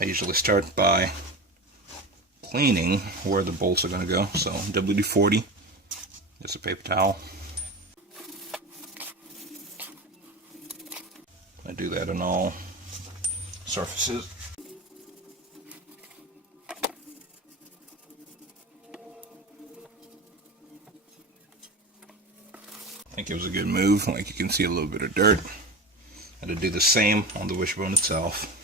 I usually start by cleaning where the bolts are going to go. So WD-40, just a paper towel. I do that on all surfaces. I think it was a good move. Like, you can see a little bit of dirt. And to do the same on the wishbone itself.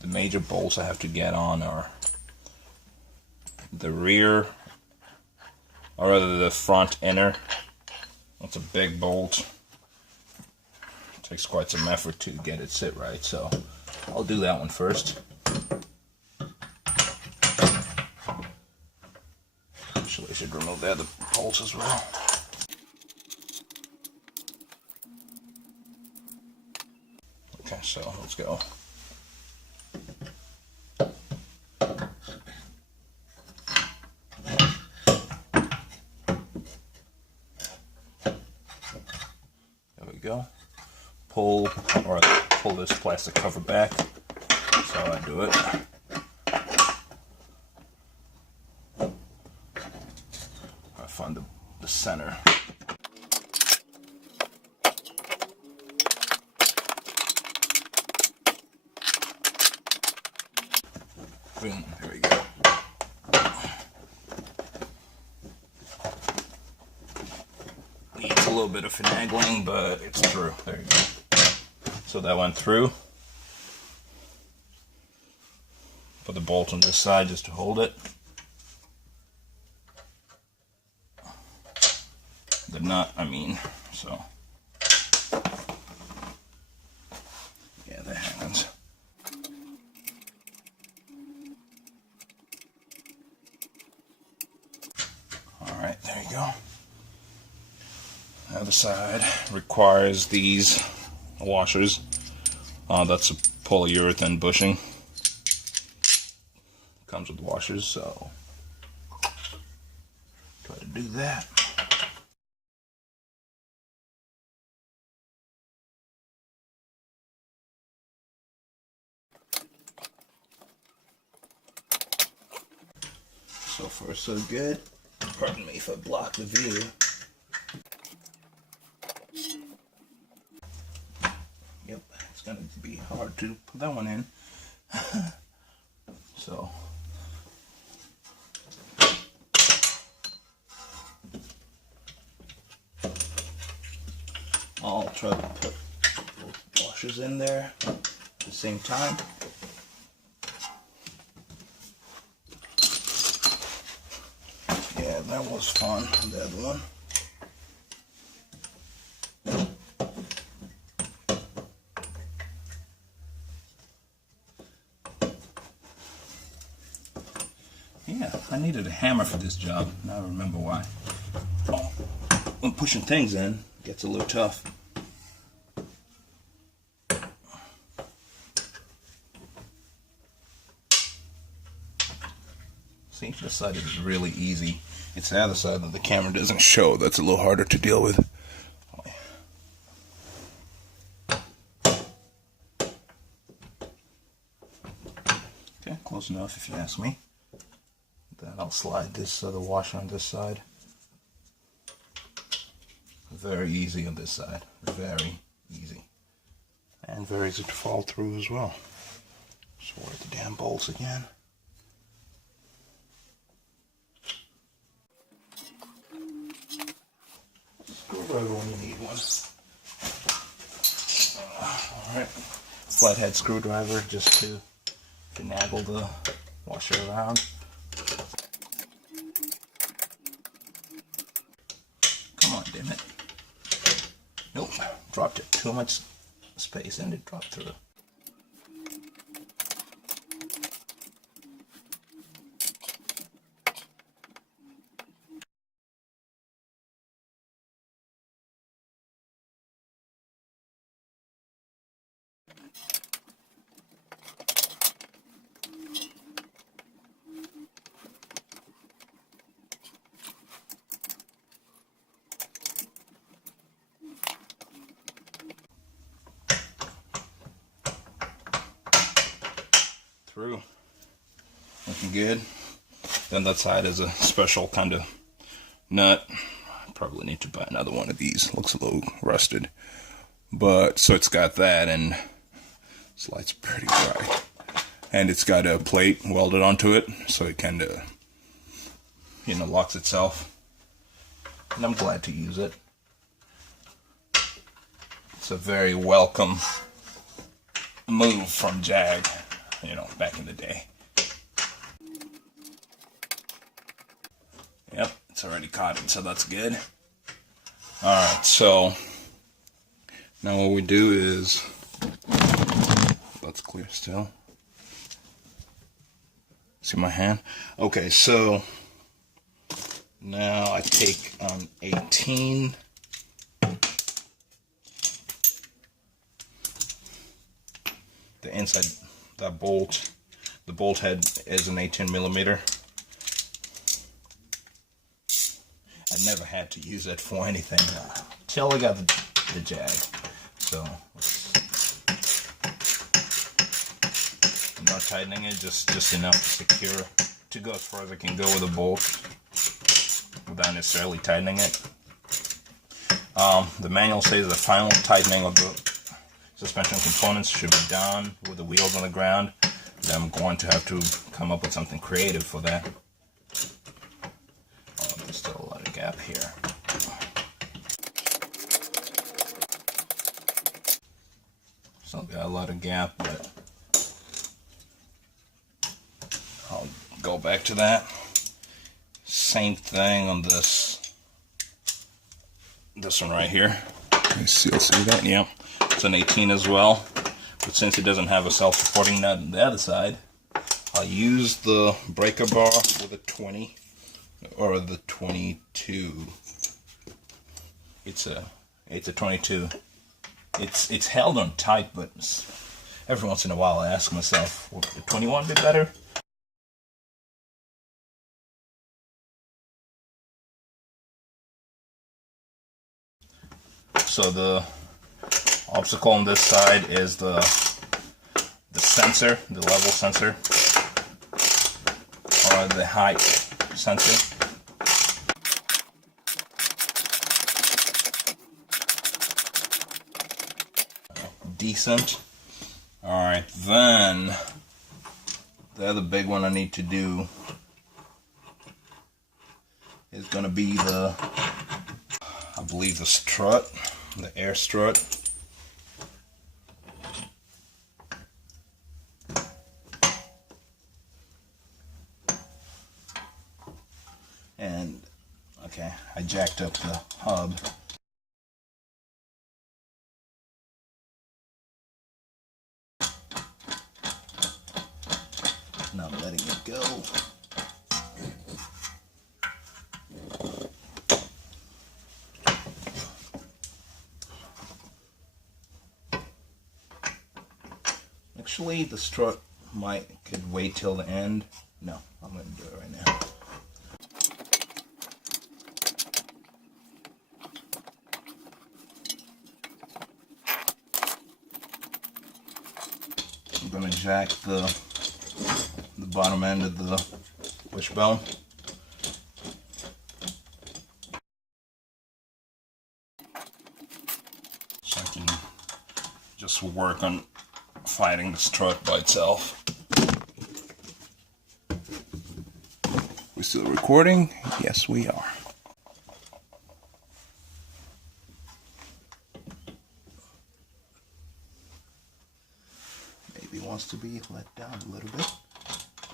The major bolts I have to get on are the rear, or rather the front inner. That's a big bolt. It takes quite some effort to get it sit right, so I'll do that one first. Actually, I should remove the other bolts as well. Okay, so let's go. There we go. Pull this plastic cover back. That's how I do it. I find the center. Boom, there we go. Needs a little bit of finagling, but it's through. There you go. So that went through. Put the bolt on this side just to hold it. The nut, I mean, so. Yeah, that happens. Alright, there you go. The other side requires these washers. That's a polyurethane bushing. Comes with washers, so try to do that. So far, so good. Pardon me if I block the view. Yep, it's gonna be hard to put that one in. So I'll try to put both washers in there at the same time. Yeah, that was fun, the other one. Yeah, I needed a hammer for this job. Now I remember why. Oh, when pushing things in, it gets a little tough. See, this side is really easy. It's the other side that the camera doesn't show that's a little harder to deal with. Okay, close enough if you ask me. Then I'll slide this other washer on this side. Very easy on this side. Very easy. And very easy to fall through as well. So where are the damn bolts again? Screwdriver when you need one. Alright. Flathead screwdriver just to finagle the washer around. Come on, damn it. Nope, dropped it. Too much space and it dropped through. through. Looking good. Then that side is a special kind of nut. I probably need to buy another one of these. Looks a little rusted. But, so it's got that, and this light's pretty bright. And it's got a plate welded onto it, so it kind of, you know, locks itself. And I'm glad to use it. It's a very welcome move from Jag, you know, back in the day. Yep, it's already caught it, so that's good. Alright, so now what we do is, that's clear still. See my hand? Okay, so now I take 18. The inside, that bolt, the bolt head is an 18mm. I never had to use it for anything till I got the Jag. So I'm not tightening it, just enough to secure, to go as far as I can go with a bolt without necessarily tightening it. The manual says the final tightening of the suspension components should be done with the wheels on the ground. Then I'm going to have to come up with something creative for that. Oh, there's still a lot of gap here. Still got a lot of gap, but I'll go back to that. Same thing on this one right here. You see that? Yeah. It's an 18 as well, but since it doesn't have a self-supporting nut on the other side, I'll use the breaker bar with a 20 or the 22. It's a 22. It's held on tight, but every once in a while I ask myself, would the 21 be better? So the obstacle on this side is the sensor, the level sensor, or the height sensor. Decent. Alright, then the other big one I need to do is going to be the, I believe, the strut, the air strut. And okay, I jacked up the hub. Not letting it go. Actually, the strut could wait till the end. No, I'm going to do it right now. I'm going to jack the bottom end of the wishbone. So I can just work on fighting the strut by itself. We still recording? Yes, we are. Maybe wants to be let down a little bit.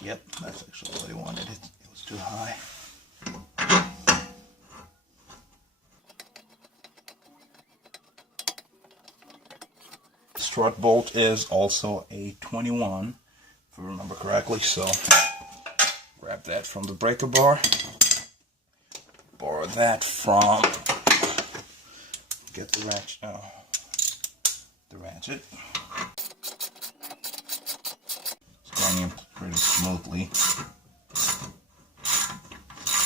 Yep, that's actually what I wanted. It was too high. Strut bolt is also a 21, if I remember correctly, so grab that from the breaker bar, borrow that from, get the ratchet, it's going in pretty smoothly.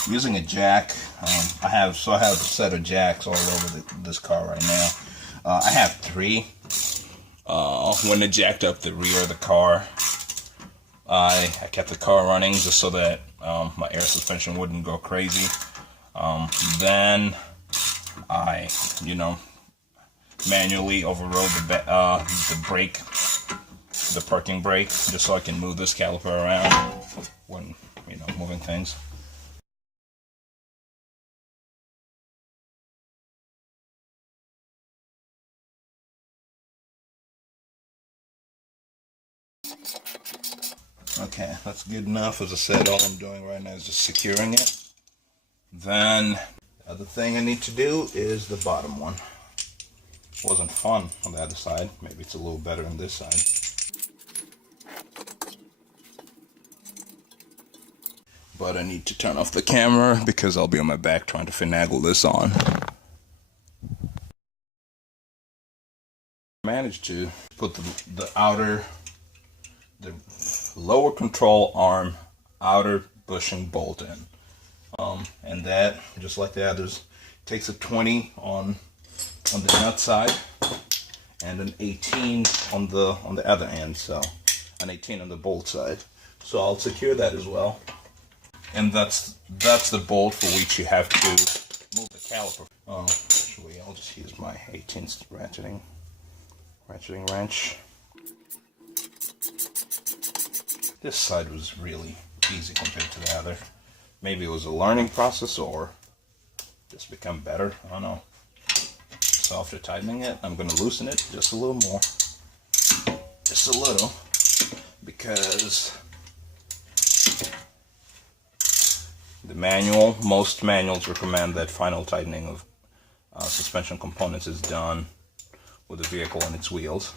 I'm using a jack. I have a set of jacks all over this car right now. I have 3. When I jacked up the rear of the car, I kept the car running just so that my air suspension wouldn't go crazy. Then I, manually overrode the brake, the parking brake, just so I can move this caliper around when, moving things. Okay, that's good enough. As I said, all I'm doing right now is just securing it. Then, the other thing I need to do is the bottom one. Wasn't fun on the other side. Maybe it's a little better on this side. But I need to turn off the camera because I'll be on my back trying to finagle this on. I managed to put the lower control arm outer bushing bolt in. And that, just like the others, takes a 20 on the nut side and an 18 on the other end, so an 18 on the bolt side. So I'll secure that as well. And that's the bolt for which you have to move the caliper. Actually, I'll just use my 18th ratcheting wrench. This side was really easy compared to the other. Maybe it was a learning process or just become better. I don't know. So after tightening it, I'm going to loosen it just a little more. Just a little. Because most manuals recommend that final tightening of suspension components is done with the vehicle and its wheels.